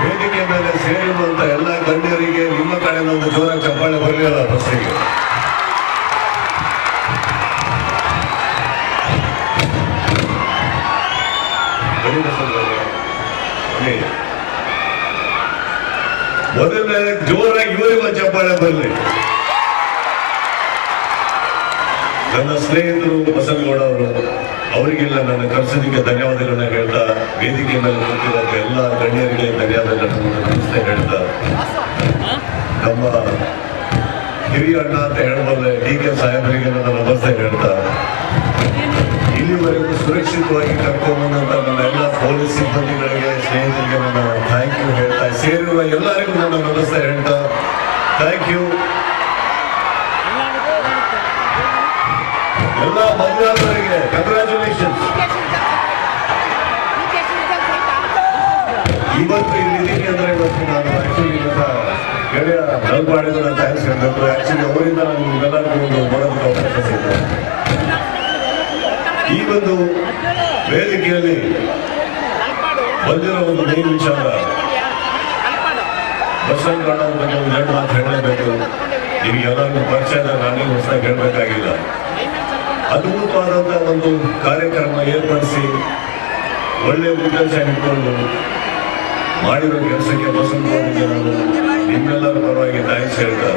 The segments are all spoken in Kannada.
ವೇದಿಕೆ ಮೇಲೆ ಸೇರಿರುವಂತ ಎಲ್ಲ ಗಣ್ಯರಿಗೆ ನಿಮ್ಮ ಕಡೆಯಿಂದ ಒಂದು ಜೋರ ಚಪ್ಪಾಳೆ ಬರಲಿಲ್ಲ ಬಸ್ಸಿಗೆ. ಮೊದಲನೇ ಜೋರಾಗಿ ಇವರಿಗೂ ಚಪ್ಪಾಳೆ ಬರಲಿ. ನನ್ನ ಸ್ನೇಹಿತರು ಬಸನಗೌಡ ಅವರು, ಅವರಿಗೆಲ್ಲ ನನ್ನ ಕರ್ಸದಿಗೆ ಧನ್ಯವಾದಗಳನ್ನ ಹೇಳ್ತಾ, ವೇದಿಕೆ ಮೇಲೆ ಕೂತಿರೋ ಎಲ್ಲ ಗಣ್ಯರಿಗೆ ಧನ್ಯವಾದಗಳನ್ನು ತಿಳಿಸ್ತಾ ಹೇಳ್ತಾ, ನಮ್ಮ ಹಿರಿಯ ಅಣ್ಣ ಅಂತ ಹೇಳ್ಬೋದೆ DK ಸಾಹೇಬರಿಗೆ ನನ್ನ ನಮಸ್ತೆ ಹೇಳ್ತಾ, ಇಲ್ಲಿವರೆಗೂ ಸುರಕ್ಷಿತವಾಗಿ ಕರ್ಕೊಂಡ್ಬಂದಂತ ನನ್ನ ಎಲ್ಲ ಪೊಲೀಸ್ ಸಿಬ್ಬಂದಿಗಳಿಗೆ, ಸ್ನೇಹಿತರಿಗೆ ನನ್ನ ಥ್ಯಾಂಕ್ ಯು ಹೇಳ್ತಾ, ಸೇರಿರುವ ಎಲ್ಲರಿಗೂ ನನ್ನ ನಮಸ್ತೆ ಹೇಳ್ತಾ ಥ್ಯಾಂಕ್ ಯು. ಎಲ್ಲ ಮದುವೆಯವರಿಗೆ ಕಂಗ್ರ್ಯಾಚುಲೇಷನ್. ಇವತ್ತು ಇಲ್ಲಿದ್ದೀನಿ ಅಂದ್ರೆ ಇವತ್ತು ನಾನು ಆಕ್ಚುಲಿ ಗೆಳೆಯ ನಲ್ಪಾಡಿಗೂ ನಾನು ಥ್ಯಾಂಕ್ಸ್ ಹೇಳ್ಬೇಕು. ಆಕ್ಚುಲಿ ಅವರಿಂದ ನಾನು ನಿಮ್ಮೆಲ್ಲರಿಗೂ ಒಂದು ನೋಡೋದಕ್ಕೆ ಅವಕಾಶ ಸಿಗ್ತದೆ. ಈ ಒಂದು ವೇದಿಕೆಯಲ್ಲಿ ಬಂದಿರೋ ಒಂದು ಮೇನ್ ವಿಚಾರ, ಬಸವನಗೌಡ ಅವ್ರ ಬಗ್ಗೆ ಒಂದು ಎರಡು ಮಾತು ಹೇಳಲೇಬೇಕು. ನಿಮಗೆ ಎಲ್ಲರಿಗೂ ಪರಿಚಯ ನಾನೇ ಹೊಸದಾಗಿ ಹೇಳಬೇಕಾಗಿಲ್ಲ. ಅದ್ಭುತವಾದಂತಹ ಒಂದು ಕಾರ್ಯಕ್ರಮ ಏರ್ಪಡಿಸಿ ಒಳ್ಳೆಯ ಉದ್ದೇಶ ಇಟ್ಕೊಂಡು ಮಾಡಿರೋ ಕೆಲಸಕ್ಕೆ ಬಸವನಗೌಡರಿಗೆ ನಾನು ನಿಮ್ಮೆಲ್ಲರ ಪರವಾಗಿ ಥ್ಯಾಂಕ್ಸ್ ಹೇಳ್ತಾ,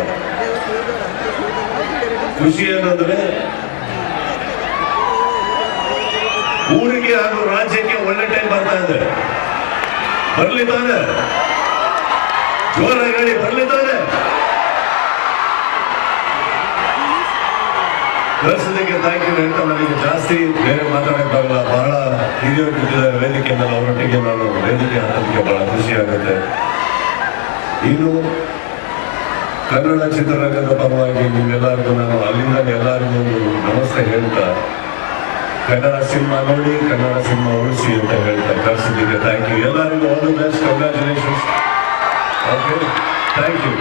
ಖುಷಿ ಏನಂದ್ರೆ ಊರಿಗೆ ಹಾಗೂ ರಾಜ್ಯಕ್ಕೆ ಒಳ್ಳೆ ಟೈಮ್ ಬರ್ತಾ ಇದೆ. ಬರ್ಲಿ ತಾನೆ? ಜೋರಾಗಿ ಹೇಳಿ, ಬರ್ಲಿ ತಾನೆ? ಕಳಿಸೋದಕ್ಕೆ ಥ್ಯಾಂಕ್ ಯು ಹೇಳ್ತಾ, ನನಗೆ ಜಾಸ್ತಿ ಬೇರೆ ಮಾತಾಡಕ್ ಬರಲ್ಲ. ಬಹಳ ಹಿರಿಯರು ಕೂತಿದ್ದಾರೆ ವೇದಿಕೆ ಮೇಲೆ, ಅವರೊಟ್ಟಿಗೆ ನಾನು ವೇದಿಕೆ ಹಾಕೋದಕ್ಕೆ ಬಹಳ ಖುಷಿ ಆಗುತ್ತೆ. ಇನ್ನು ಕನ್ನಡ ಚಿತ್ರರಂಗದ ಪರವಾಗಿ ನಿಮ್ಮೆಲ್ಲರಿಗೂ ನಾನು ಅಲ್ಲಿಂದ ಎಲ್ಲರಿಗೂ ಒಂದು ನಮಸ್ತೆ ಹೇಳ್ತಾ, ಕನ್ನಡ ಸಿನಿಮಾ ನೋಡಿ, ಕನ್ನಡ ಸಿನಿಮಾ ಉಳಿಸಿ ಅಂತ ಹೇಳ್ತಾ ಕಳಿಸೋದಕ್ಕೆ ಥ್ಯಾಂಕ್ ಯು. ಎಲ್ಲರಿಗೂ all the best, congratulations. Okay, thank you.